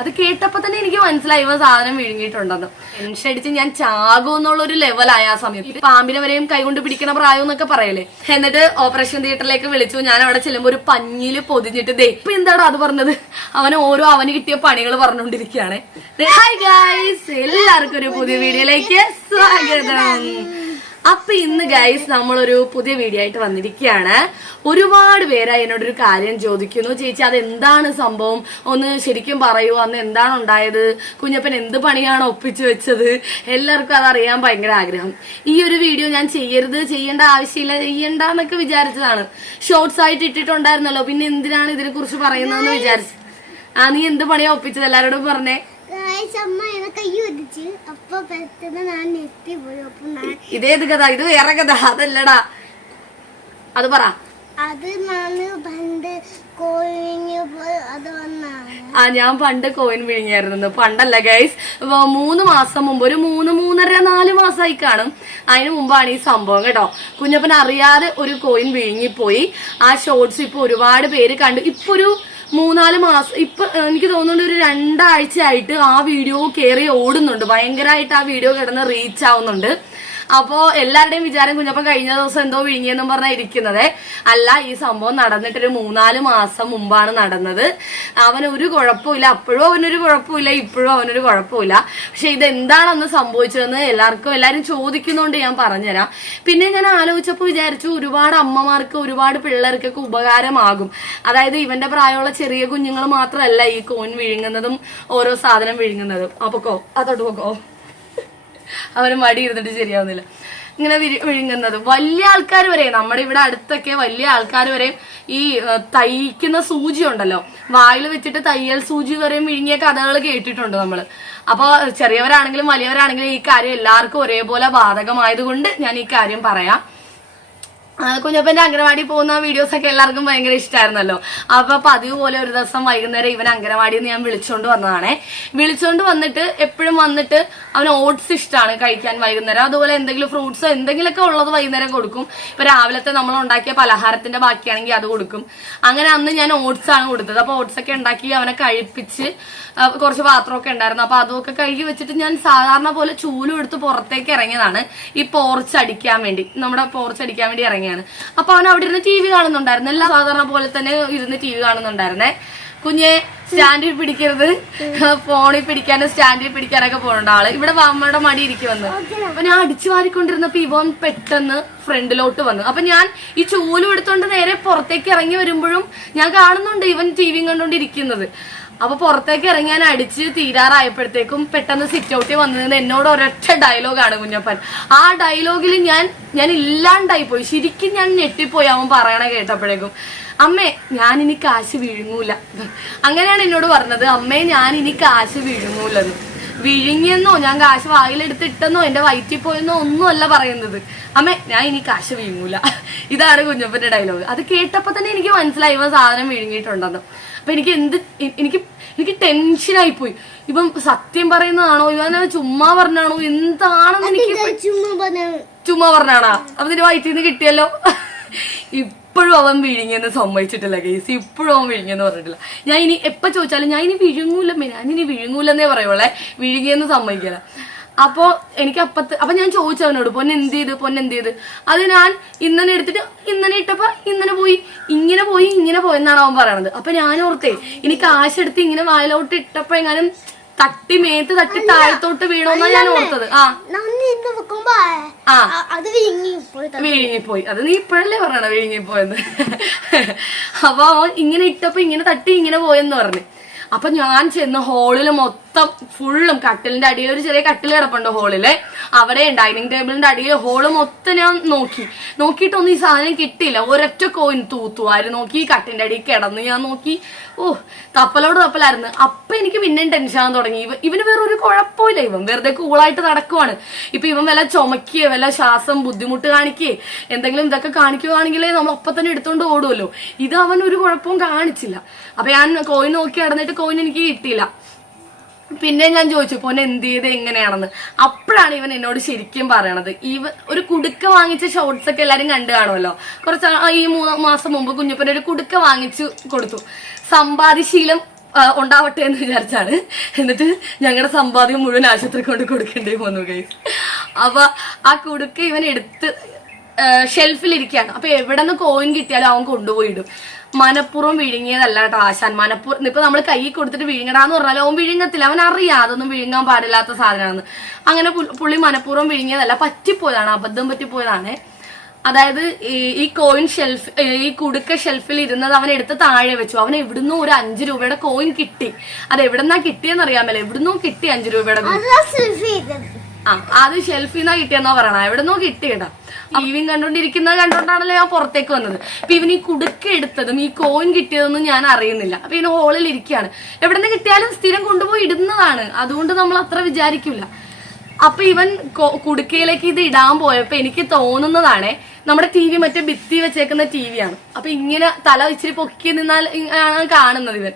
അത് കേട്ടപ്പോ തന്നെ എനിക്ക് മനസ്സിലായി ഇവ സാധനം വിഴുങ്ങിയിട്ടുണ്ടെന്ന്. ടെൻഷൻ അടിച്ച് ഞാൻ ചാകുമെന്നുള്ളൊരു ലെവലായ ആ സമയത്ത്. പാമ്പിനെ വരെയും കൈകൊണ്ട് പിടിക്കണ പ്രായം എന്നൊക്കെ പറയല്ലേ. എന്നിട്ട് ഓപ്പറേഷൻ തിയേറ്ററിലേക്ക് വിളിച്ചു. ഞാൻ അവിടെ ചെല്ലുമ്പോ ഒരു പഞ്ഞില് പൊതിഞ്ഞിട്ട് ദേ ഇപ്പൊ എന്താണോ അത് പറഞ്ഞത്, അവന് കിട്ടിയ പണികൾ പറഞ്ഞുകൊണ്ടിരിക്കുകയാണ്. ഹായ് ഗൈസ്, എല്ലാവർക്കും ഒരു പുതിയ വീഡിയോയിലേക്ക് സ്വാഗതം. അപ്പൊ ഇന്ന് ഗൈസ് നമ്മളൊരു പുതിയ വീഡിയോ ആയിട്ട് വന്നിരിക്കുകയാണ്. ഒരുപാട് പേരായി എന്നോടൊരു കാര്യം ചോദിക്കുന്നു, ചേച്ചി അതെന്താണ് സംഭവം, ഒന്ന് ശരിക്കും പറയൂ, അന്ന് എന്താണ് ഉണ്ടായത്, കുഞ്ഞപ്പൻ എന്ത് പണിയാണ് ഒപ്പിച്ചു വെച്ചത്, എല്ലാവർക്കും അതറിയാൻ ഭയങ്കര ആഗ്രഹം. ഈ ഒരു വീഡിയോ ഞാൻ ചെയ്യേണ്ട ആവശ്യമില്ല, ചെയ്യണ്ടെന്നൊക്കെ വിചാരിച്ചതാണ്. ഷോർട്സ് ആയിട്ട് ഇട്ടിട്ടുണ്ടായിരുന്നല്ലോ, പിന്നെ എന്തിനാണ് ഇതിനെ കുറിച്ച് പറയുന്നതെന്ന് വിചാരിച്ചു. നീ എന്ത് പണിയാ ഒപ്പിച്ചത്, എല്ലാവരോടും പറഞ്ഞേ. ഇതേത് കഥ, ഇത് വേറെ കഥ, അതല്ലടാ, അത് പറ. ഞാൻ പണ്ട് കോയിൻ വിഴുങ്ങിയായിരുന്നു. പണ്ടല്ല ഗൈസ്, 3 മാസം മുമ്പ്, ഒരു 3-3.5-4 മാസമായി കാണും. അതിന് മുമ്പാണ് ഈ സംഭവം കേട്ടോ. കുഞ്ഞപ്പൻ അറിയാതെ ഒരു കോയിൻ വിഴുങ്ങിപ്പോയി. ആ ഷോർട്സ് ഇപ്പൊ ഒരുപാട് പേര് കണ്ടു. ഇപ്പൊ ഒരു 3-4 മാസം, ഇപ്പൊ എനിക്ക് തോന്നുന്നുണ്ട് ഒരു 2 ആഴ്ചയായിട്ട് ആ വീഡിയോ കേറി ഓടുന്നുണ്ട്. ഭയങ്കരമായിട്ട് ആ വീഡിയോ കിടന്ന് റീച്ച് ആവുന്നുണ്ട്. അപ്പോ എല്ലാവരുടെയും വിചാരം കുഞ്ഞപ്പൻ കഴിഞ്ഞ ദിവസം എന്തോ വിഴുങ്ങിയെന്നും പറഞ്ഞാ ഇരിക്കുന്നത്. അല്ല, ഈ സംഭവം നടന്നിട്ടൊരു 3-4 മാസം മുമ്പാണ് നടന്നത്. അവനൊരു കുഴപ്പമില്ല, അപ്പോഴും അവനൊരു കുഴപ്പമില്ല, ഇപ്പോഴും അവനൊരു കുഴപ്പമില്ല. പക്ഷെ ഇതെന്താണെന്ന് സംഭവിച്ചതെന്ന് എല്ലാവരും ചോദിക്കുന്നോണ്ട് ഞാൻ പറഞ്ഞുതരാം. പിന്നെ ഞാൻ ആലോചിച്ചപ്പോ വിചാരിച്ചു, ഒരുപാട് അമ്മമാർക്ക്, ഒരുപാട് പിള്ളേർക്കൊക്കെ ഉപകാരമാകും. അതായത് ഇവന്റെ പ്രായമുള്ള ചെറിയ കുഞ്ഞുങ്ങൾ മാത്രമല്ല ഈ കോൻ വിഴുങ്ങുന്നതും ഓരോ സാധനം വിഴുങ്ങുന്നതും. അപ്പൊക്കോ അതോട്ട് പോക്കോ, അവന് മടി ഇരുന്നിട്ട് ശരിയാവുന്നില്ല. ഇങ്ങനെ വിഴുങ്ങുന്നത് വലിയ ആൾക്കാർ വരെ, നമ്മുടെ ഇവിടെ അടുത്തൊക്കെ വലിയ ആൾക്കാർ വരെ ഈ തയ്ക്കുന്ന സൂചി ഉണ്ടല്ലോ, വായിൽ വെച്ചിട്ട് തയ്യൽ സൂചി വരെയും വിഴുങ്ങിയ കഥകൾ കേട്ടിട്ടുണ്ട് നമ്മള്. അപ്പൊ ചെറിയവരാണെങ്കിലും വലിയവരാണെങ്കിലും ഈ കാര്യം എല്ലാവർക്കും ഒരേപോലെ ബാധകമായതുകൊണ്ട് ഞാൻ ഈ കാര്യം പറയാം. കുഞ്ഞപ്പന്റെ അംഗനവാടി പോകുന്ന വീഡിയോസ് ഒക്കെ എല്ലാവർക്കും ഭയങ്കര ഇഷ്ടമായിരുന്നല്ലോ. അപ്പൊ പതിവ് പോലെ ഒരു ദിവസം വൈകുന്നേരം ഇവൻ അംഗനവാടിയിൽ നിന്ന് ഞാൻ വിളിച്ചോണ്ട് വന്നതാണേ. വിളിച്ചോണ്ട് വന്നിട്ട് എപ്പോഴും വന്നിട്ട് അവന് ഓട്സ് ഇഷ്ടമാണ് കഴിക്കാൻ വൈകുന്നേരം. അതുപോലെ എന്തെങ്കിലും ഫ്രൂട്ട്സോ എന്തെങ്കിലുമൊക്കെ ഉള്ളത് വൈകുന്നേരം കൊടുക്കും. ഇപ്പൊ രാവിലത്തെ നമ്മൾ ഉണ്ടാക്കിയ പലഹാരത്തിന്റെ ബാക്കിയാണെങ്കിൽ അത് കൊടുക്കും. അങ്ങനെ അന്ന് ഞാൻ ഓട്സ് ആണ് കൊടുത്തത്. അപ്പൊ ഓട്സ് ഒക്കെ ഉണ്ടാക്കി അവനെ കഴിപ്പിച്ച്, കുറച്ച് പാത്രമൊക്കെ ഉണ്ടായിരുന്നു. അപ്പൊ അതൊക്കെ കഴുകി വെച്ചിട്ട് ഞാൻ സാധാരണ പോലെ ചൂലും എടുത്ത് പുറത്തേക്ക് ഇറങ്ങിയതാണ്, ഈ പോർച്ച് അടിക്കാൻ വേണ്ടി, നമ്മുടെ പോർച്ച് അടിക്കാൻ വേണ്ടി ഇറങ്ങിയാണ്. അപ്പൊ അവൻ അവിടെ ഇരുന്ന് TV കാണുന്നുണ്ടായിരുന്നു. എല്ലാം സാധാരണ പോലെ തന്നെ ഇരുന്ന് TV കാണുന്നുണ്ടായിരുന്നേ. കുഞ്ഞെ സ്റ്റാൻഡിൽ പിടിക്കരുത്, ഫോണിൽ പിടിക്കാനും സ്റ്റാൻഡിൽ പിടിക്കാനൊക്കെ പോകുന്നുണ്ട് ആള്. ഇവിടെ അമ്മയുടെ മടി ഇരിക്കുവന്ന്. അപ്പൊ ഞാൻ അടിച്ചു വാരിക്കൊണ്ടിരുന്നപ്പോ ഇവൻ പെട്ടെന്ന് ഫ്രണ്ടിലോട്ട് വന്നു. അപ്പൊ ഞാൻ ഈ ചൂലും എടുത്തോണ്ട് നേരെ പുറത്തേക്ക് ഇറങ്ങി വരുമ്പോഴും ഞാൻ കാണുന്നുണ്ട് ഇവൻ TV കണ്ടോണ്ടിരിക്കുന്നത്. അപ്പൊ പുറത്തേക്ക് ഇറങ്ങാൻ അടിച്ച് തീരാറായപ്പോഴത്തേക്കും പെട്ടെന്ന് സിറ്റ് ഔട്ടിൽ വന്നിരുന്ന എന്നോട് ഒരൊറ്റ ഡയലോഗാണ് കുഞ്ഞപ്പൻ. ആ ഡയലോഗിൽ ഞാൻ ഇല്ലാണ്ടായി പോയി. ശരിക്കും ഞാൻ ഞെട്ടിപ്പോയി അവൻ പറയണ കേട്ടപ്പോഴേക്കും. അമ്മേ, ഞാനിനി കാശ് വിഴുങ്ങൂല. അങ്ങനെയാണ് എന്നോട് പറഞ്ഞത്. അമ്മേ, ഞാനിനി കാശ് വിഴുങ്ങൂലെന്ന്. വിഴുങ്ങിയെന്നോ ഞാൻ കാശ് വായിലെടുത്തിട്ടെന്നോ എന്റെ വയറ്റിൽ പോയെന്നോ ഒന്നുമല്ല പറയുന്നത്. അമ്മേ, ഞാൻ ഇനി കാശ് വിഴുങ്ങൂല. ഇതാണ് കുഞ്ഞപ്പന്റെ ഡയലോഗ്. അത് കേട്ടപ്പോ തന്നെ എനിക്ക് മനസ്സിലായി ഇവ സാധനം വിഴുങ്ങിയിട്ടുണ്ടെന്ന്. അപ്പൊ എനിക്ക് ടെൻഷനായി പോയി. ഇപ്പം സത്യം പറയുന്നതാണോ, ഇവനെ ചുമ്മാ പറഞ്ഞാണോ, എന്താണെന്ന് എനിക്ക് ചുമ്മാ പറഞ്ഞാണോ. അപ്പൊ നിന്റെ വയറ്റിൽ നിന്ന് കിട്ടിയല്ലോ. ഇപ്പോഴും അവൻ വിഴുങ്ങിയെന്ന് സമ്മതിച്ചിട്ടില്ല ഗൈസ്. ഇപ്പോഴും അവൻ വിഴുങ്ങിയെന്ന് പറഞ്ഞിട്ടില്ല. ഞാൻ ഇനി എപ്പോ ചോദിച്ചാലും ഞാനിനി വിഴുങ്ങൂലെന്നേ പറയുള്ളേ, വിഴുങ്ങിയെന്ന് സമ്മതിക്കില്ല. അപ്പൊ എനിക്ക് അപ്പൊ ഞാൻ ചോദിച്ചവനോട്, പൊന്നെന്ത് ചെയ്ത്. അത് ഞാൻ ഇന്നലെ എടുത്തിട്ട് ഇന്നലെ ഇട്ടപ്പോ ഇങ്ങനെ പോയെന്നാണ് അവൻ പറയണത്. അപ്പൊ ഞാൻ ഓർത്തേ, ഇനി കാശെടുത്ത് ഇങ്ങനെ വായിലോട്ട് ഇട്ടപ്പോ എങ്ങാനും മേത്ത് തട്ടി താഴത്തോട്ട് വീണോന്നാ ഞാൻ ഓർത്തത്. വിഴുങ്ങിപ്പോയി. അത് നീ ഇപ്പോഴല്ലേ പറഞ്ഞ വിഴുങ്ങിപ്പോയെന്ന്. അപ്പൊ അവൻ ഇങ്ങനെ ഇട്ടപ്പോ ഇങ്ങനെ തട്ടി ഇങ്ങനെ പോയെന്ന് പറഞ്ഞു. അപ്പൊ ഞാൻ ചെന്ന് ഹോളില് മൊത്തം ഫുള്ളും, കട്ടിലിന്റെ അടിയിൽ ഒരു ചെറിയ കട്ടിൽ കിടപ്പുണ്ട് ഹോളില്, അവിടെ ഡൈനിങ് ടേബിളിന്റെ അടിയിൽ ഹോള് മൊത്തം ഞാൻ നോക്കിയിട്ടൊന്നും ഈ സാധനം കിട്ടിയില്ല. ഒരൊറ്റ കോയിൻ തൂത്തുവാര് നോക്കി, കട്ടിന്റെ അടിയിൽ കിടന്ന് ഞാൻ നോക്കി. തപ്പലായിരുന്നു. അപ്പൊ എനിക്ക് പിന്നെയും ടെൻഷൻ തുടങ്ങി. ഇവന് വേറെ ഒരു കുഴപ്പമില്ല, ഇവൻ വെറുതെ കൂളായിട്ട് നടക്കുവാണ്. ഇപ്പൊ ഇവൻ വല്ല ചുമക്കുകയോ വല്ല ശ്വാസം ബുദ്ധിമുട്ട് കാണിക്കുകയോ എന്തെങ്കിലും ഇതൊക്കെ കാണിക്കുകയാണെങ്കിലേ നമ്മൾ ഒപ്പം തന്നെ എടുത്തോണ്ട് ഓടുമല്ലോ. ഇത് അവൻ ഒരു കുഴപ്പവും കാണിച്ചില്ല. അപ്പൊ ഞാൻ കോയിൻ നോക്കി നടന്നിട്ട് കോയിൻ എനിക്ക് കിട്ടിയില്ല. പിന്നെ ഞാൻ ചോദിച്ചു, പൊന്നെ എന്ത് ചെയ്ത് എങ്ങനെയാണെന്ന്. അപ്പോഴാണ് ഇവൻ എന്നോട് ശരിക്കും പറയണത്. ഒരു കുടുക്ക വാങ്ങിച്ച ഷോർട്സ് ഒക്കെ എല്ലാരും കണ്ടു കാണുമല്ലോ. ഈ 3 മാസം മുമ്പ് കുഞ്ഞപ്പൻ ഒരു കുടുക്ക വാങ്ങിച്ചു കൊടുത്തു. സമ്പാദ്യശീലം ഉണ്ടാവട്ടെ എന്ന് വിചാരിച്ചാണ്. എന്നിട്ട് ഞങ്ങളുടെ സമ്പാദ്യം മുഴുവൻ ആശുപത്രി കൊണ്ട് കൊടുക്കേണ്ടി വന്നു ഗൈസ്. അപ്പൊ ആ കുടുക്ക ഇവൻ എടുത്ത് ഷെൽഫിലിരിക്കുകയാണ്. അപ്പൊ എവിടെ നിന്ന് കോയിൻ കിട്ടിയാലും അവൻ കൊണ്ടുപോയിടും. മനപ്പുറം വിഴുങ്ങിയതല്ല കേട്ടോ ആശാൻ. മനപ്പുറം ഇപ്പൊ നമ്മൾ കൈ കൊടുത്തിട്ട് വിഴുങ്ങടാന്ന് പറഞ്ഞാൽ അവൻ വിഴുങ്ങത്തില്ല. അവൻ അറിയാം അതൊന്നും വിഴുങ്ങാൻ പാടില്ലാത്ത സാധനമാണെന്ന്. അങ്ങനെ പുള്ളി മനപ്പുറം വിഴുങ്ങിയതല്ല, പറ്റിപ്പോയതാണ്, അബദ്ധം പറ്റിപ്പോയതാണ്. അതായത് ഈ കോയിൻ ഷെൽഫ്, ഈ കുടുക്ക ഷെൽഫിൽ ഇരുന്നത് അവൻ എടുത്ത് താഴെ വെച്ചു. അവൻ എവിടുന്നോ ഒരു 5 രൂപയുടെ കോയിൻ കിട്ടി. അത് എവിടുന്നാ കിട്ടിയെന്ന് അറിയാമല്ലോ, എവിടുന്നോ കിട്ടി 5 രൂപയുടെ. അത് ഷെൽഫിൽ നിന്നാ കിട്ടിയെന്നാ പറയണ, എവിടുന്നോ കിട്ടി കേട്ടോ. ഇവൻ കണ്ടോണ്ടാണല്ലോ ഞാൻ പുറത്തേക്ക് വന്നത്. അപ്പൊ ഇവൻ ഈ കുടുക്ക എടുത്തതും ഈ കോയിൻ കിട്ടിയതൊന്നും ഞാൻ അറിയുന്നില്ല. അപ്പൊ ഇവന് ഹോളിൽ ഇരിക്കുകയാണ്. എവിടെ നിന്ന് കിട്ടിയാലും സ്ഥിരം കൊണ്ടുപോയി ഇടുന്നതാണ്, അതുകൊണ്ട് നമ്മൾ അത്ര വിചാരിക്കില്ല. അപ്പൊ ഇവൻ കുടുക്കയിലേക്ക് ഇത് ഇടാൻ പോയപ്പോ എനിക്ക് തോന്നുന്നതാണ് നമ്മുടെ ടി വി മറ്റേ ഭിത്തി വെച്ചേക്കുന്ന ടി വിയാണ്. അപ്പൊ ഇങ്ങനെ തല ഇച്ചിരി പൊക്കി നിന്നാൽ ആണ് കാണുന്നത് ഇവൻ.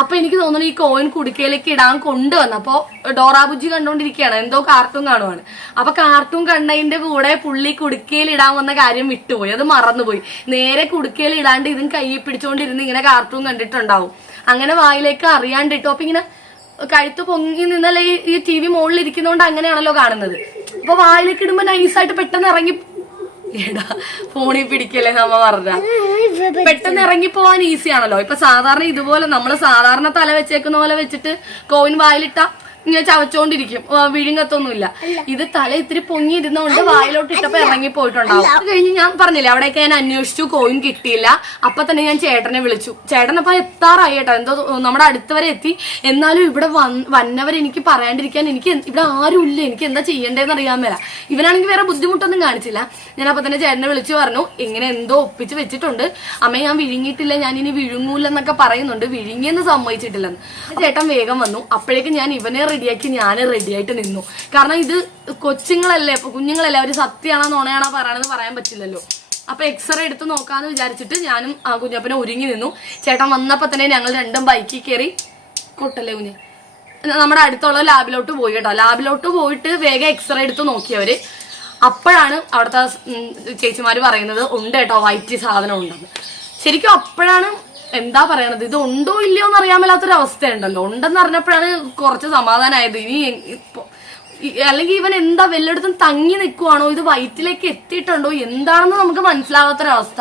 അപ്പൊ എനിക്ക് തോന്നുന്നു ഈ കോയിൻ കുടുക്കയിലേക്ക് ഇടാൻ കൊണ്ടുവന്നപ്പോ ഡോറാബുജി കണ്ടോണ്ടിരിക്കുകയാണ്, എന്തോ കാർട്ടൂൺ കാണുവാണ്. അപ്പൊ കാർട്ടൂൺ കണ്ടതിന്റെ കൂടെ പുള്ളി കുടുക്കയിൽ ഇടാൻ വന്ന കാര്യം വിട്ടുപോയി, അത് മറന്നുപോയി. നേരെ കുടുക്കയിൽ ഇടാണ്ട് ഇതും കൈ പിടിച്ചോണ്ടിരുന്ന് ഇങ്ങനെ കാർട്ടൂൺ കണ്ടിട്ടുണ്ടാവും. അങ്ങനെ വായിലേക്ക് അറിയാണ്ടിട്ടു. അപ്പൊ ഇങ്ങനെ കഴുത്ത് പൊങ്ങി നിന്നല്ലേ ഈ ടി വി മുകളിൽ ഇരിക്കുന്നോണ്ട് അങ്ങനെയാണല്ലോ കാണുന്നത്. അപ്പൊ വായിലേക്ക് ഇടുമ്പോ നൈസായിട്ട് പെട്ടെന്ന് ഇറങ്ങി, എടാ ഫോണിൽ പിടിക്കല്ലേ നമ്മ പറഞ്ഞ, പെട്ടെന്ന് ഇറങ്ങിപ്പോവാൻ ഈസി ആണല്ലോ. ഇപ്പൊ സാധാരണ ഇതുപോലെ നമ്മള് സാധാരണ തല വെച്ചേക്കുന്ന പോലെ വെച്ചിട്ട് കോയിൻ വായിലിട്ട ഇങ്ങനെ ചവച്ചോണ്ടിരിക്കും, വിഴുങ്ങത്തൊന്നുമില്ല. ഇത് തല ഇത്തിരി പൊങ്ങിയിരുന്നോണ്ട് വായിലോട്ട് ഇട്ടപ്പോ ഇറങ്ങി പോയിട്ടുണ്ടാവും. അത് കഴിഞ്ഞ് ഞാൻ പറഞ്ഞില്ലേ അവിടെയൊക്കെ ഞാൻ അന്വേഷിച്ചു, കോയിൻ കിട്ടിയില്ല. അപ്പൊ തന്നെ ഞാൻ ചേട്ടനെ വിളിച്ചു. ചേട്ടൻ അപ്പൊ എത്താറായി കേട്ടോ, എന്തോ നമ്മുടെ അടുത്ത് വരെ എത്തി. എന്നാലും ഇവിടെ വന്നവരെ എനിക്ക് പറയാണ്ടിരിക്കാൻ, എനിക്ക് ഇവിടെ ആരും ഇല്ല, എനിക്ക് എന്താ ചെയ്യേണ്ടതെന്ന് അറിയാൻ മേല. ഇവനാണെങ്കിൽ വേറെ ബുദ്ധിമുട്ടൊന്നും കാണിച്ചില്ല. ഞാൻ അപ്പൊ തന്നെ ചേട്ടനെ വിളിച്ചു പറഞ്ഞു, ഇങ്ങനെ എന്തോ ഒപ്പിച്ച് വെച്ചിട്ടുണ്ട് അമ്മ, ഞാൻ വിഴുങ്ങിയിട്ടില്ല, ഞാൻ ഇനി വിഴുങ്ങൂലെന്നൊക്കെ പറയുന്നുണ്ട്, വിഴുങ്ങിയെന്ന് സമ്മതിച്ചിട്ടില്ലെന്ന്. ചേട്ടൻ വേഗം വന്നു. അപ്പോഴേക്കും ഞാൻ ഇവനെ റെഡിയാക്കി ഞാൻ റെഡിയായിട്ട് നിന്നു. കാരണം ഇത് കൊച്ചുങ്ങളല്ലേ, കുഞ്ഞുങ്ങളല്ലേ, അവര് സത്യമാണോ നോണയാണോ പറയണെന്ന് പറയാൻ പറ്റില്ലല്ലോ. അപ്പൊ എക്സ്റേ എടുത്ത് നോക്കാന്ന് വിചാരിച്ചിട്ട് ഞാനും ആ കുഞ്ഞപ്പനെ ഒരുങ്ങി നിന്നു. ചേട്ടൻ വന്നപ്പോ തന്നെ ഞങ്ങൾ രണ്ടും ബൈക്കിൽ കയറി, കൊട്ടല്ലേ കുഞ്ഞ്, നമ്മുടെ അടുത്തുള്ള ലാബിലോട്ട് പോയി കേട്ടോ. ലാബിലോട്ട് പോയിട്ട് വേഗം എക്സ്റേ എടുത്ത് നോക്കിയവര്. അപ്പോഴാണ് അവിടുത്തെ ചേച്ചിമാര് പറയുന്നത് ഉണ്ട് കേട്ടോ വൈറ്റ് സാധനം ഉണ്ടെന്ന്. ശരിക്കും അപ്പോഴാണ് എന്താ പറയണത്, ഇത് ഉണ്ടോ ഇല്ലയോ എന്ന് അറിയാൻ മേലാത്തൊരു അവസ്ഥയുണ്ടല്ലോ. ഉണ്ടെന്ന് അറിഞ്ഞപ്പോഴാണ് കുറച്ച് സമാധാനമായത്. ഇനി അല്ലെങ്കിൽ ഇവൻ എന്താ വല്ലയിടത്തും തങ്ങി നിൽക്കുവാണോ, ഇത് വയറ്റിലേക്ക് എത്തിയിട്ടുണ്ടോ എന്താണെന്ന് നമുക്ക് മനസ്സിലാവാത്തൊരവസ്ഥ.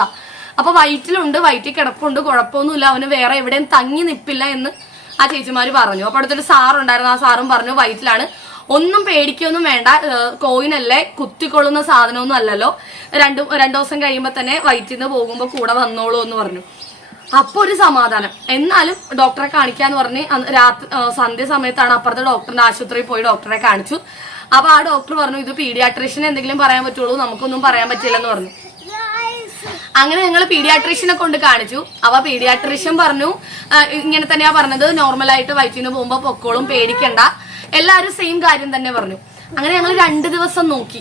അപ്പൊ വയറ്റിലുണ്ട്, വയറ്റിൽ കിടപ്പുണ്ട്, കുഴപ്പമൊന്നുമില്ല, അവന് വേറെ എവിടെയും തങ്ങി നിപ്പില്ല എന്ന് ആ ചേച്ചിമാര് പറഞ്ഞു. അപ്പൊ അടുത്തൊരു സാറുണ്ടായിരുന്നു, ആ സാറും പറഞ്ഞു വയറ്റിലാണ്, ഒന്നും പേടിക്കൊന്നും വേണ്ട, കോയിനല്ലേ, കുത്തിക്കൊള്ളുന്ന സാധനമൊന്നും അല്ലല്ലോ, രണ്ടു ദിവസം കഴിയുമ്പോ തന്നെ വയറ്റിൽ നിന്ന് പോകുമ്പോ കൂടെ വന്നോളൂ എന്ന് പറഞ്ഞു. അപ്പൊ ഒരു സമാധാനം. എന്നാലും ഡോക്ടറെ കാണിക്കാന്ന് പറഞ്ഞ് രാത്രി സന്ധ്യ സമയത്താണ് അപ്പുറത്തെ ഡോക്ടറിന്റെ ആശുപത്രിയിൽ പോയി ഡോക്ടറെ കാണിച്ചു. അപ്പൊ ആ ഡോക്ടർ പറഞ്ഞു ഇത് പീഡിയാട്രീഷ്യന് എന്തെങ്കിലും പറയാൻ പറ്റുള്ളൂ, നമുക്കൊന്നും പറയാൻ പറ്റില്ലെന്ന് പറഞ്ഞു. അങ്ങനെ ഞങ്ങൾ പീഡിയാട്രീഷ്യനെ കൊണ്ട് കാണിച്ചു. അപ്പൊ പീഡിയാട്രീഷ്യൻ പറഞ്ഞു ഇങ്ങനെ തന്നെയാ പറഞ്ഞത്, നോർമലായിട്ട് വയറ്റിന് പോകുമ്പോ പൊക്കോളും, പേടിക്കണ്ട, എല്ലാരും സെയിം കാര്യം തന്നെ പറഞ്ഞു. അങ്ങനെ ഞങ്ങൾ 2 ദിവസം നോക്കി.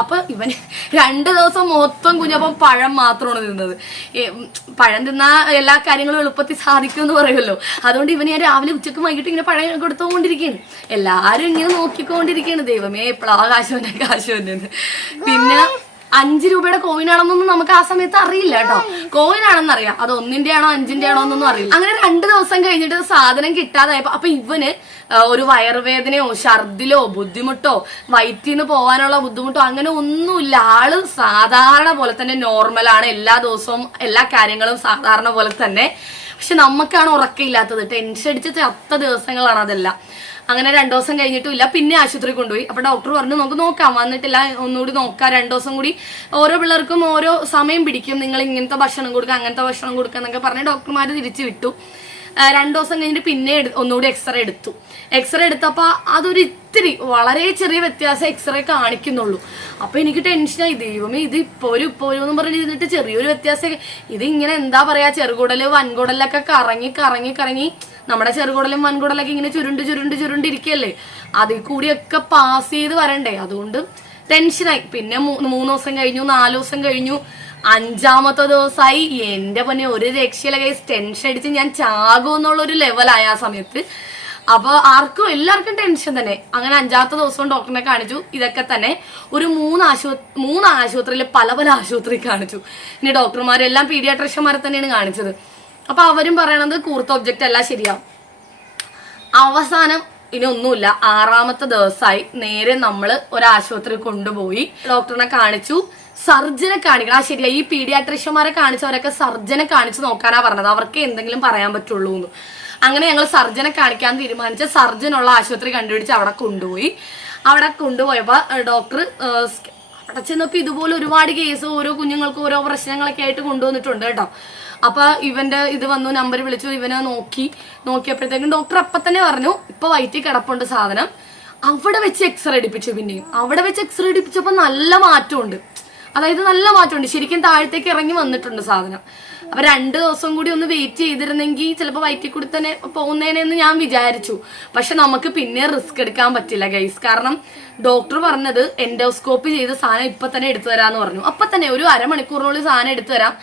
അപ്പൊ ഇവന് 2 ദിവസം മൊത്തം കുഞ്ഞപ്പം പഴം മാത്രമാണ് തിന്നത്. പഴം തിന്നാ എല്ലാ കാര്യങ്ങളും എളുപ്പത്തിൽ സാധിക്കും എന്ന് പറയുമല്ലോ. അതുകൊണ്ട് ഇവന് ഞാൻ രാവിലെ ഉച്ചക്ക് വൈകിട്ട് ഇങ്ങനെ പഴം കൊടുത്തുകൊണ്ടിരിക്കുകയാണ്. എല്ലാരും ഇങ്ങനെ നോക്കിക്കൊണ്ടിരിക്കുകയാണ്, ദൈവമേ എപ്പോഴാ കാശുവന്നെ. പിന്നെ 5 രൂപയുടെ കോയിനാണെന്നൊന്നും നമുക്ക് ആ സമയത്ത് അറിയില്ല കേട്ടോ. കോയിനാണെന്ന് അറിയാം, അത് 1ന്റെ ആണോ 5ന്റെ ആണോ എന്നൊന്നും അറിയില്ല. അങ്ങനെ 2 ദിവസം കഴിഞ്ഞിട്ട് സാധനം കിട്ടാതായപ്പോ അപ്പൊ ഇവന് ഒരു വയറുവേദനയോ ഛർദിലോ ബുദ്ധിമുട്ടോ വയറ്റിന്ന് പോകാനുള്ള ബുദ്ധിമുട്ടോ അങ്ങനെ ഒന്നുമില്ല. ആള് സാധാരണ പോലെ തന്നെ നോർമലാണ്, എല്ലാ ദിവസവും എല്ലാ കാര്യങ്ങളും സാധാരണ പോലെ തന്നെ. പക്ഷെ നമുക്കാണ് ഉറക്കമില്ലാത്തത്, ടെൻഷൻ അടിച്ച് ചത്ത ദിവസങ്ങളാണ് അതെല്ലാം. അങ്ങനെ 2 ദിവസം കഴിഞ്ഞിട്ടും ഇല്ല. പിന്നെ ആശുപത്രി കൊണ്ടുപോയി. അപ്പൊ ഡോക്ടർ പറഞ്ഞു നമുക്ക് നോക്കാം, വന്നിട്ടില്ല ഒന്നുകൂടി നോക്കാം, 2 ദിവസം കൂടി, ഓരോ പിള്ളേർക്കും ഓരോ സമയം പിടിക്കും, നിങ്ങൾ ഇങ്ങനത്തെ ഭക്ഷണം കൊടുക്കുക അങ്ങനത്തെ ഭക്ഷണം കൊടുക്കുക എന്നൊക്കെ പറഞ്ഞ് ഡോക്ടർമാര് തിരിച്ചു വിട്ടു. 2 ദിവസം കഴിഞ്ഞിട്ട് പിന്നെ ഒന്നുകൂടി എക്സ്റേ എടുത്തു. എക്സ്റേ എടുത്തപ്പോ അതൊരു ഇത്തിരി വളരെ ചെറിയ വ്യത്യാസം എക്സ്റേ കാണിക്കുന്നുള്ളൂ. അപ്പൊ എനിക്ക് ടെൻഷനായി, ദൈവമേ ഇത് ഇപ്പോഴും എന്ന് പറഞ്ഞിരുന്നിട്ട് ചെറിയൊരു വ്യത്യാസം. ഇത് ഇങ്ങനെ എന്താ പറയാ, ചെറുകുടല് വൻകുടലൊക്കെ കറങ്ങി നമ്മുടെ ചെറുകുടലും വൻകുടലൊക്കെ ഇങ്ങനെ ചുരുണ്ടിരിക്കല്ലേ, അതിൽ കൂടിയൊക്കെ പാസ് ചെയ്ത് വരണ്ടേ. അതുകൊണ്ട് ടെൻഷനായി. പിന്നെ 3 ദിവസം കഴിഞ്ഞു, 4 ദിവസം കഴിഞ്ഞു, 5ാമത്തെ ദിവസമായി. എന്റെ പൊന്നെ ഒരു രക്ഷയില്ല ഗൈസ്, ടെൻഷൻ അടിച്ച് ഞാൻ ചാകുമെന്നുള്ളൊരു ലെവലായ ആ സമയത്ത്. അപ്പൊ എല്ലാവർക്കും ടെൻഷൻ തന്നെ. അങ്ങനെ 5ാമത്തെ ദിവസവും ഡോക്ടറിനെ കാണിച്ചു. ഇതൊക്കെ തന്നെ ഒരു 3 ആശുപത്രിയിൽ പല ആശുപത്രി കാണിച്ചു. ഇനി ഡോക്ടർമാരെല്ലാം പീഡിയാട്രീഷ്യന്മാരെ തന്നെയാണ് കാണിച്ചത്. അപ്പൊ അവരും പറയണത് കൂർത്ത ഒബ്ജക്റ്റ് അല്ല ശരിയാവും. അവസാനം ഇനി ഒന്നുമില്ല, 6ാമത്തെ ദിവസമായി നേരെ നമ്മള് ഒരാശുപത്രി കൊണ്ടുപോയി ഡോക്ടറിനെ കാണിച്ചു. സർജനെ കാണിക്കണം. ശരിയാ, ഈ പീഡിയാട്രീഷ്യന്മാരെ കാണിച്ചവരൊക്കെ സർജനെ കാണിച്ചു നോക്കാനാ പറഞ്ഞത്, അവർക്ക് എന്തെങ്കിലും പറയാൻ പറ്റുള്ളൂ എന്ന്. അങ്ങനെ ഞങ്ങൾ സർജനെ കാണിക്കാൻ തീരുമാനിച്ച സർജനുള്ള ആശുപത്രി കണ്ടുപിടിച്ച് അവിടെ കൊണ്ടുപോയി. അവിടെ കൊണ്ടുപോയപ്പോ ഡോക്ടർ അവിടെ ചെന്നപ്പോ ഇതുപോലെ ഒരുപാട് കേസ് ഓരോ കുഞ്ഞുങ്ങൾക്ക് ഓരോ പ്രശ്നങ്ങളൊക്കെ ആയിട്ട് കൊണ്ടുവന്നിട്ടുണ്ട് കേട്ടോ. അപ്പൊ ഇവന്റെ ഇത് വന്നു, നമ്പർ വിളിച്ചു, ഇവനെ നോക്കിയപ്പോഴത്തേക്കും ഡോക്ടർ അപ്പൊ തന്നെ പറഞ്ഞു ഇപ്പൊ വയറ്റിൽ കിടപ്പുണ്ട് സാധനം. അവിടെ വെച്ച് എക്സ്റേ എടുപ്പിച്ചു. പിന്നെയും അവിടെ വെച്ച് എക്സ്റേ എടുപ്പിച്ചപ്പോ നല്ല മാറ്റമുണ്ട്, അതായത് നല്ല മാറ്റമുണ്ട്, ശരിക്കും താഴത്തേക്ക് ഇറങ്ങി വന്നിട്ടുണ്ട് സാധനം. അപ്പൊ 2 ദിവസം കൂടി ഒന്ന് വെയിറ്റ് ചെയ്തിരുന്നെങ്കിൽ ചിലപ്പോൾ വയറ്റിൽ കൂടി തന്നെ പോകുന്നേനെന്ന് ഞാൻ വിചാരിച്ചു. പക്ഷെ നമുക്ക് പിന്നെ റിസ്ക് എടുക്കാൻ പറ്റില്ല ഗൈസ്. കാരണം ഡോക്ടർ പറഞ്ഞത് എൻഡോസ്കോപ്പി ചെയ്ത സാധനം ഇപ്പൊ തന്നെ എടുത്തു തരാന്ന് പറഞ്ഞു. അപ്പൊ തന്നെ ഒരു അരമണിക്കൂറിനുള്ളിൽ സാധനം എടുത്തു തരാം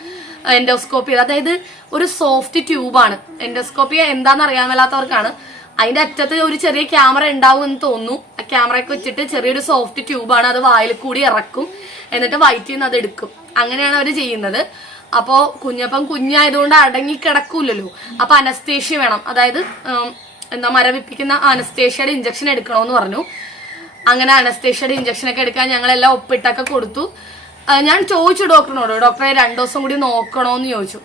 എൻഡോസ്കോപ്പി. അതായത് ഒരു സോഫ്റ്റ് ട്യൂബാണ്. എൻഡോസ്കോപ്പി എന്താണെന്ന് അറിയാൻ മേലാത്തവർക്കാണ്. അതിന്റെ അറ്റത്ത് ഒരു ചെറിയ ക്യാമറ ഉണ്ടാവും എന്ന് തോന്നുന്നു. ആ ക്യാമറയൊക്കെ വെച്ചിട്ട് ചെറിയൊരു സോഫ്റ്റ് ട്യൂബാണ്, അത് വായിൽ കൂടി ഇറക്കും, എന്നിട്ട് വയറ്റിൽ നിന്ന് അത് എടുക്കും. അങ്ങനെയാണ് അവർ ചെയ്യുന്നത്. അപ്പോ കുഞ്ഞപ്പം കുഞ്ഞായതുകൊണ്ട് അടങ്ങി കിടക്കൂലല്ലോ. അപ്പൊ അനസ്തേഷ്യ വേണം, അതായത് മരവിപ്പിക്കുന്ന അനസ്തേഷ്യയുടെ ഇഞ്ചക്ഷൻ എടുക്കണോന്ന് പറഞ്ഞു. അങ്ങനെ അനസ്തേഷ്യയുടെ ഇഞ്ചക്ഷൻ ഒക്കെ എടുക്കാൻ ഞങ്ങളെല്ലാം ഒപ്പിട്ടൊക്കെ കൊടുത്തു. ഞാൻ ചോദിച്ചു ഡോക്ടറിനോട്, ഡോക്ടറെ 2 ദിവസം കൂടി നോക്കണോന്ന് ചോദിച്ചു.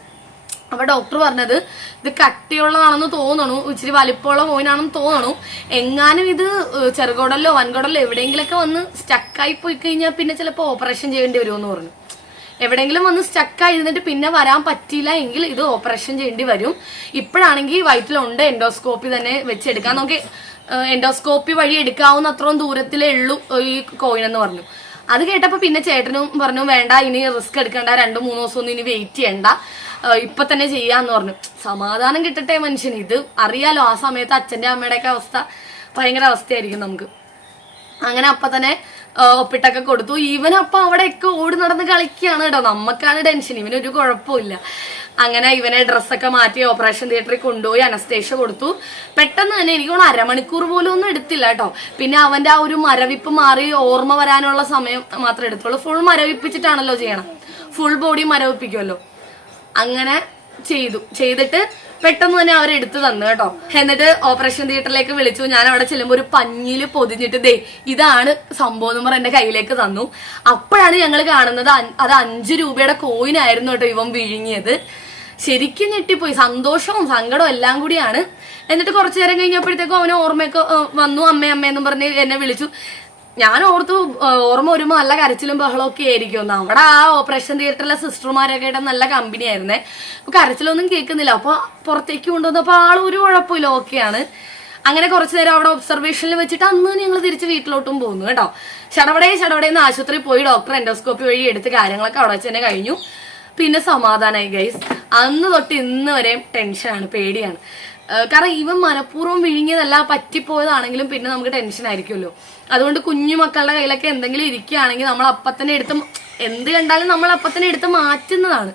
അപ്പൊ ഡോക്ടർ പറഞ്ഞത് ഇത് കട്ടിയുള്ളതാണെന്ന് തോന്നണു, ഇച്ചിരി വലിപ്പമുള്ള കോയിനാണെന്ന് തോന്നണു, എങ്ങാനും ഇത് ചെറുകുടലോ വൻകുടലോ എവിടെയെങ്കിലൊക്കെ വന്ന് സ്റ്റക്കായി പോയി കഴിഞ്ഞാൽ പിന്നെ ചിലപ്പോൾ ഓപ്പറേഷൻ ചെയ്യേണ്ടി വരുമെന്ന് പറഞ്ഞു. എവിടെയെങ്കിലും വന്ന് സ്റ്റക്കായി ഇരുന്നിട്ട് പിന്നെ വരാൻ പറ്റിയില്ല എങ്കിൽ ഇത് ഓപ്പറേഷൻ ചെയ്യേണ്ടി വരും. ഇപ്പോഴാണെങ്കിൽ വയറ്റിലുണ്ട്, എൻഡോസ്കോപ്പി തന്നെ വെച്ചെടുക്കാം, നമുക്ക് എൻഡോസ്കോപ്പി വഴി എടുക്കാവുന്ന അത്രയും ദൂരത്തിലേ ഉള്ളൂ ഈ കോയിനെന്ന് പറഞ്ഞു. അത് കേട്ടപ്പോ പിന്നെ ചേട്ടനും പറഞ്ഞു വേണ്ട, ഇനി റിസ്ക് എടുക്കണ്ട, 2-3 ദിവസം ഒന്നും ഇനി വെയിറ്റ് ചെയ്യണ്ട, ഇപ്പൊ തന്നെ ചെയ്യാന്ന് പറഞ്ഞു. സമാധാനം കിട്ടട്ടെ മനുഷ്യന്. ഇത് അറിയാലോ, ആ സമയത്ത് അച്ഛന്റെ അമ്മയുടെ ഒക്കെ അവസ്ഥ ഭയങ്കര അവസ്ഥയായിരിക്കും നമുക്ക്. അങ്ങനെ അപ്പൊ തന്നെ ഒപ്പിട്ടൊക്കെ കൊടുത്തു. ഇവനപ്പൊ അവിടെയൊക്കെ ഓടി നടന്ന് കളിക്കുകയാണ് കേട്ടോ. നമുക്കാണ് ടെൻഷൻ, ഇവനൊരു കുഴപ്പമില്ല. അങ്ങനെ ഇവനെ ഡ്രസ്സൊക്കെ മാറ്റി ഓപ്പറേഷൻ തിയേറ്ററിൽ കൊണ്ടുപോയി അനസ്തേഷ്യ കൊടുത്തു. പെട്ടെന്ന് തന്നെ എനിക്ക് തോന്നുന്നു അരമണിക്കൂർ പോലും ഒന്നും എടുത്തില്ല കേട്ടോ. പിന്നെ അവന്റെ ആ ഒരു മരവിപ്പ് മാറി ഓർമ്മ വരാനുള്ള സമയം മാത്രമേ എടുത്തുള്ളൂ. ഫുൾ മരവിപ്പിച്ചിട്ടാണല്ലോ ചെയ്യണം, ഫുൾ ബോഡി മരവിപ്പിക്കുമല്ലോ. അങ്ങനെ ചെയ്തിട്ട് പെട്ടെന്ന് തന്നെ അവരെടുത്ത് തന്നു കേട്ടോ. എന്നിട്ട് ഓപ്പറേഷൻ തിയേറ്ററിലേക്ക് വിളിച്ചു. ഞാൻ അവിടെ ചെല്ലുമ്പോൾ ഒരു പഞ്ഞില് പൊതിഞ്ഞിട്ട് ദേ ഇതാണ് സംഭവം എന്ന് പറഞ്ഞ് എന്റെ കയ്യിലേക്ക് തന്നു. അപ്പോഴാണ് ഞങ്ങൾ കാണുന്നത് അത് 5 രൂപയുടെ കോയിനായിരുന്നു കേട്ടോ ഇവൻ വിഴുങ്ങിയത്. ശരിക്കും ഞെട്ടിപ്പോയി, സന്തോഷവും സങ്കടവും എല്ലാം കൂടിയാണ്. എന്നിട്ട് കുറച്ചു നേരം കഴിഞ്ഞപ്പോഴത്തേക്കും അവന് ഓർമ്മയൊക്കെ വന്നു. അമ്മയെന്നും പറഞ്ഞ് എന്നെ വിളിച്ചു. ഞാൻ ഓർത്തു ഓർമ്മ വരുമ്പോ നല്ല കരച്ചിലും ബഹളവും ഒക്കെ ആയിരിക്കും. അവിടെ ആ ഓപ്പറേഷൻ തിയേറ്ററിലെ സിസ്റ്റർമാരൊക്കെ ആയിട്ട് നല്ല കമ്പനി ആയിരുന്നേ. കരച്ചിലൊന്നും കേൾക്കുന്നില്ല. അപ്പൊ പുറത്തേക്ക് കൊണ്ടുവന്നപ്പോ ആളൊരു കുഴപ്പമില്ല, ഓക്കെയാണ്. അങ്ങനെ കുറച്ചു നേരം അവിടെ ഒബ്സർവേഷനിൽ വെച്ചിട്ട് അന്ന് ഞങ്ങൾ തിരിച്ച് വീട്ടിലോട്ടും പോകുന്നു കേട്ടോ. ചടവടേന്ന് ആശുപത്രി പോയി ഡോക്ടർ എൻഡോസ്കോപ്പി വഴി എടുത്ത് കാര്യങ്ങളൊക്കെ അവിടെ വെച്ച് തന്നെ കഴിഞ്ഞു. പിന്നെ സമാധാനമായി ഗൈസ്. അന്ന് തൊട്ട് ഇന്ന് വരെയും ടെൻഷനാണ്, പേടിയാണ്. കാരണം ഇവൻ മനഃപൂർവ്വം വിഴുങ്ങിയതല്ല, പറ്റിപ്പോയതാണെങ്കിലും പിന്നെ നമുക്ക് ടെൻഷൻ ആയിരിക്കുമല്ലോ. അതുകൊണ്ട് കുഞ്ഞു മക്കളുടെ കയ്യിലൊക്കെ എന്തെങ്കിലും ഇരിക്കുകയാണെങ്കിൽ നമ്മൾ അപ്പത്തന്നെ എടുത്ത്, എന്ത് കണ്ടാലും നമ്മൾ അപ്പത്തന്നെ എടുത്ത് മാറ്റുന്നതാണ്.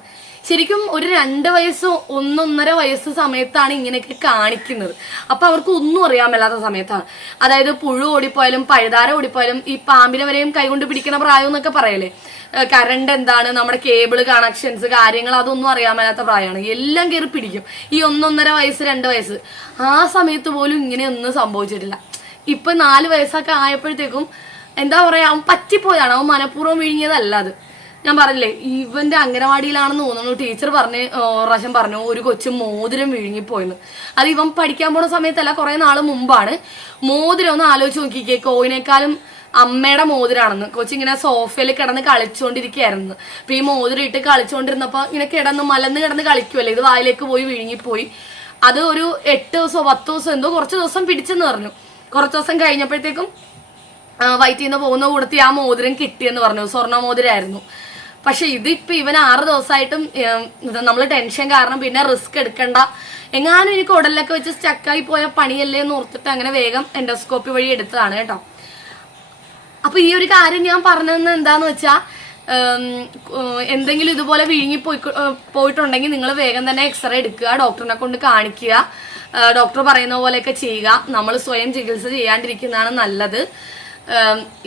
ശരിക്കും ഒരു 2 വയസ്സ് 1-1.5 വയസ്സ് സമയത്താണ് ഇങ്ങനെയൊക്കെ കാണിക്കുന്നത്. അപ്പൊ അവർക്ക് ഒന്നും അറിയാൻ മേലാത്ത സമയത്താണ്. അതായത് പുഴു ഓടിപ്പോയാലും പഴുതാര ഓടിപ്പോയാലും ഈ പാമ്പിനെ വരെയും കൈകൊണ്ട് പിടിക്കുന്ന പ്രായം എന്നൊക്കെ പറയല്ലേ. കറണ്ട് എന്താണ്, നമ്മുടെ കേബിള് കണക്ഷൻസ് കാര്യങ്ങൾ അതൊന്നും അറിയാൻ മേലാത്ത പ്രായമാണ്. എല്ലാം കയറി പിടിക്കും. ഈ 1-1.5 വയസ്സ് 2 വയസ്സ് ആ സമയത്ത് പോലും ഇങ്ങനെയൊന്നും സംഭവിച്ചിട്ടില്ല. ഇപ്പൊ 4 വയസ്സൊക്കെ ആയപ്പോഴത്തേക്കും എന്താ പറയാ, അവൻ പറ്റിപ്പോയതാണ്, അവൻ മനഃപൂർവ്വം വിഴുങ്ങിയതല്ല. അത് ഞാൻ പറഞ്ഞില്ലേ, ഇവന്റെ അംഗനവാടിയിലാണെന്ന് തോന്നുന്നു ടീച്ചർ പ്രാവശ്യം പറഞ്ഞു ഒരു കൊച്ചു മോതിരം വിഴുങ്ങിപ്പോയെന്ന്. അത് ഇവൻ പഠിക്കാൻ പോണ സമയത്തല്ല, കുറെ നാള് മുമ്പാണ്. മോതിരം ഒന്ന് ആലോചിച്ച് നോക്കിക്കേ, കോയിനേക്കാളും അമ്മയുടെ മോതിരാണെന്ന്. കൊച്ചിങ്ങനെ സോഫയിൽ കിടന്ന് കളിച്ചുകൊണ്ടിരിക്കുകയായിരുന്നു. അപ്പൊ ഈ മോതിരം ഇട്ട് കളിച്ചുകൊണ്ടിരുന്നപ്പോ ഇങ്ങനെ മലന്ന് കിടന്ന് കളിക്കുമല്ലേ, ഇത് വായിലേക്ക് പോയി വിഴുങ്ങിപ്പോയി. അത് ഒരു 8 ദിവസമോ 10 ദിവസം എന്തോ കുറച്ച് ദിവസം പിടിച്ചെന്ന് പറഞ്ഞു. കുറച്ച് ദിവസം കഴിഞ്ഞപ്പോഴത്തേക്കും വയറ്റിൽ നിന്ന് പോകുന്ന കൂടത്തി ആ മോതിരം കിട്ടിയെന്ന് പറഞ്ഞു. സ്വർണ്ണ മോതിരായിരുന്നു. പക്ഷെ ഇതിപ്പോ ഇവൻ 6 ദിവസമായിട്ടും നമ്മള് ടെൻഷൻ കാരണം പിന്നെ റിസ്ക് എടുക്കണ്ട, എങ്ങാനും എനിക്ക് ഉടലൊക്കെ വെച്ച് സ്റ്റക്കായി പോയ പണിയല്ലേ എന്ന് ഓർത്തിട്ട് അങ്ങനെ വേഗം എൻഡോസ്കോപ്പി വഴി എടുത്തതാണ് കേട്ടോ. അപ്പൊ ഈ ഒരു കാര്യം ഞാൻ പറഞ്ഞതെന്ന് എന്താന്ന് വെച്ചാ, എന്തെങ്കിലും ഇതുപോലെ വിഴുങ്ങി പോയിട്ടുണ്ടെങ്കിൽ നിങ്ങൾ വേഗം തന്നെ എക്സ്റേ എടുക്കുക, ഡോക്ടറിനെ കൊണ്ട് കാണിക്കുക, ഡോക്ടർ പറയുന്ന പോലെയൊക്കെ ചെയ്യുക. നമ്മൾ സ്വയം ചികിത്സ ചെയ്യാണ്ടിരിക്കുന്നതാണ് നല്ലത്.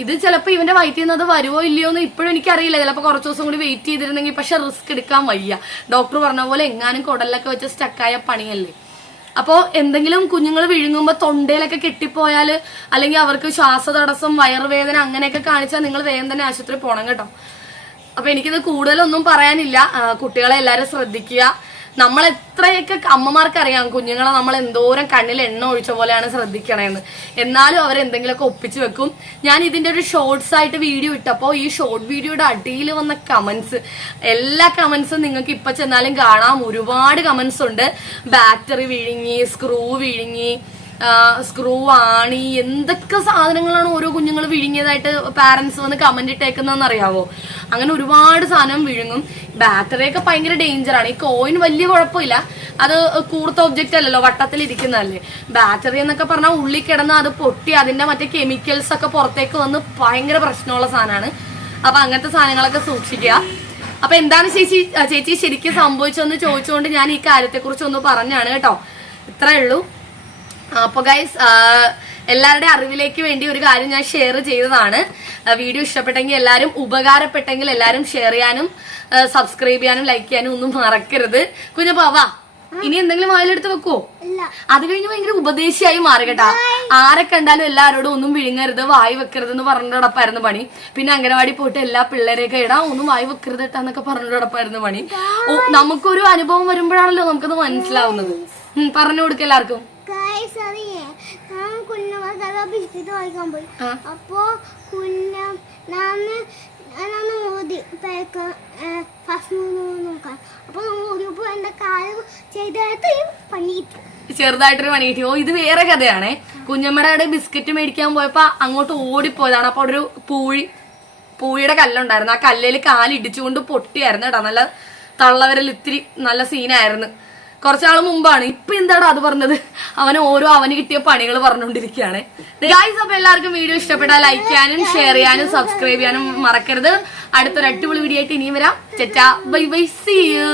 ഇത് ചിലപ്പോ ഇവന്റെ വയറ്റിൽ നിന്ന് അത് വരുവോ ഇല്ലയോ എന്ന് ഇപ്പോഴും എനിക്കറിയില്ല. ചിലപ്പോൾ കുറച്ച് ദിവസം കൂടി വെയിറ്റ് ചെയ്തിരുന്നെങ്കിൽ, പക്ഷെ റിസ്ക് എടുക്കാൻ വയ്യ. ഡോക്ടർ പറഞ്ഞ പോലെ എങ്ങാനും കുടലൊക്കെ വെച്ച് സ്റ്റക്കായ പണിയല്ലേ. അപ്പോൾ എന്തെങ്കിലും കുഞ്ഞുങ്ങൾ വിഴുങ്ങുമ്പോൾ തൊണ്ടയിലൊക്കെ കെട്ടിപ്പോയാൽ, അല്ലെങ്കിൽ അവർക്ക് ശ്വാസതടസ്സം, വയറുവേദന അങ്ങനെയൊക്കെ കാണിച്ചാൽ നിങ്ങൾ വേഗം തന്നെ ആശുപത്രി പോകണം കേട്ടോ. അപ്പൊ എനിക്കിത് കൂടുതലൊന്നും പറയാനില്ല. കുട്ടികളെ എല്ലാവരും ശ്രദ്ധിക്കുക. നമ്മൾ എത്രയൊക്കെ അമ്മമാർക്ക് അറിയാം കുഞ്ഞുങ്ങളെ നമ്മൾ എന്തോരം കണ്ണിൽ എണ്ണ ഒഴിച്ച പോലെയാണ് ശ്രദ്ധിക്കണേന്ന്. എന്നാലും അവരെന്തെങ്കിലുമൊക്കെ ഒപ്പിച്ചു വെക്കും. ഞാൻ ഇതിന്റെ ഒരു ഷോർട്സ് ആയിട്ട് വീഡിയോ ഇട്ടപ്പോൾ ഈ ഷോർട്ട് വീഡിയോയുടെ അടിയിൽ വന്ന കമന്റ്സ്, എല്ലാ കമന്റ്സും നിങ്ങൾക്ക് ഇപ്പൊ ചെന്നാലും കാണാം. ഒരുപാട് കമന്റ്സ് ഉണ്ട്. ബാറ്ററി വിഴുങ്ങി, സ്ക്രൂ വിഴുങ്ങി, സ്ക്രൂ ആണി, എന്തൊക്കെ സാധനങ്ങളാണ് ഓരോ കുഞ്ഞുങ്ങൾ വിഴുങ്ങിയതായിട്ട് പാരന്റ്സ് വന്ന് കമന്റ് ഇട്ടേക്കുന്നതെന്ന് അറിയാവോ. അങ്ങനെ ഒരുപാട് സാധനം വിഴുങ്ങും. ബാറ്ററിയൊക്കെ ഭയങ്കര ഡേഞ്ചറാണ്. ഈ കോയിൻ വലിയ കുഴപ്പമില്ല, അത് കൂർത്ത ഒബ്ജക്റ്റ് അല്ലല്ലോ, വട്ടത്തിലിരിക്കുന്നതല്ലേ. ബാറ്ററി എന്നൊക്കെ പറഞ്ഞാൽ ഉള്ളിൽ കിടന്ന് അത് പൊട്ടി അതിന്റെ മറ്റേ കെമിക്കൽസ് ഒക്കെ പുറത്തേക്ക് വന്ന് ഭയങ്കര പ്രശ്നമുള്ള സാധനമാണ്. അപ്പൊ അങ്ങനത്തെ സാധനങ്ങളൊക്കെ സൂക്ഷിക്കുക. അപ്പൊ എന്താണ് ചേച്ചി ശരിക്കും സംഭവിച്ചതെന്ന് ചോദിച്ചുകൊണ്ട് ഞാൻ ഈ കാര്യത്തെക്കുറിച്ച് ഒന്ന് പറഞ്ഞാണ് കേട്ടോ. ഇത്രേ ഉള്ളൂ. അപ്പൊ ഗൈസ്, എല്ലാവരുടെ അറിവിലേക്ക് വേണ്ടി ഒരു കാര്യം ഞാൻ ഷെയർ ചെയ്തതാണ്. വീഡിയോ ഇഷ്ടപ്പെട്ടെങ്കിൽ എല്ലാവരും, ഉപകാരപ്പെട്ടെങ്കിൽ എല്ലാവരും ഷെയർ ചെയ്യാനും സബ്സ്ക്രൈബ് ചെയ്യാനും ലൈക്ക് ചെയ്യാനും ഒന്നും മറക്കരുത്. കുഞ്ഞപ്പാ വാ, ഇനി എന്തെങ്കിലും വായിലെടുത്ത് വെക്കുവോ? അത് കഴിഞ്ഞ് ഭയങ്കര ഉപദേശിയായി മാറി കേട്ടാ. ആരെ കണ്ടാലും എല്ലാവരോടും ഒന്നും വിഴുങ്ങരുത്, വായി വെക്കരുത് എന്ന് പറഞ്ഞിടപ്പായിരുന്നു പണി. പിന്നെ അംഗനവാടി പോയിട്ട് എല്ലാ പിള്ളേരെയൊക്കെ ഇടാ ഒന്നും വായി വെക്കരുത് കേട്ടാന്നൊക്കെ പറഞ്ഞിടപ്പായിരുന്നു പണി. നമുക്കൊരു അനുഭവം വരുമ്പോഴാണല്ലോ നമുക്കത് മനസ്സിലാവുന്നത്. പറഞ്ഞു കൊടുക്ക എല്ലാവർക്കും. ബിസ്ക്കറ്റ് വാങ്ങിക്കാൻ പോയി. അപ്പോ നോക്കാൻ അപ്പൊ ഓടിയപ്പോ എന്റെ കാല് ചെറുതായിട്ടൊരു പണി കിട്ടി. ഓ, ഇത് വേറെ കഥയാണേ. കുഞ്ഞമ്മയുടെ ബിസ്ക്കറ്റ് മേടിക്കാൻ പോയപ്പോ അങ്ങോട്ട് ഓടിപ്പോയതാണ്. അപ്പൊ ഒരു പൂഴിയുടെ കല്ലുണ്ടായിരുന്നു. ആ കല്ലിൽ കാലിടിച്ചുകൊണ്ട് പൊട്ടിയായിരുന്നു കേട്ടോ. നല്ല തള്ളവരൽ ഇത്തിരി നല്ല സീനായിരുന്നു. കുറച്ചാൾ മുമ്പാണ്. ഇപ്പൊ എന്താടാ അത് പറഞ്ഞത്? അവന് കിട്ടിയ പണികൾ പറഞ്ഞുകൊണ്ടിരിക്കുകയാണ് ഗൈസ്. അപ്പൊ എല്ലാവർക്കും വീഡിയോ ഇഷ്ടപ്പെട്ടാൽ ലൈക്ക് ചെയ്യാനും ഷെയർ ചെയ്യാനും സബ്സ്ക്രൈബ് ചെയ്യാനും മറക്കരുത്. അടുത്തൊരു അടിപൊളി വീഡിയോ ആയിട്ട് ഇനിയും വരാം. ചേച്ചാ ബൈ ബൈ, സീ യു.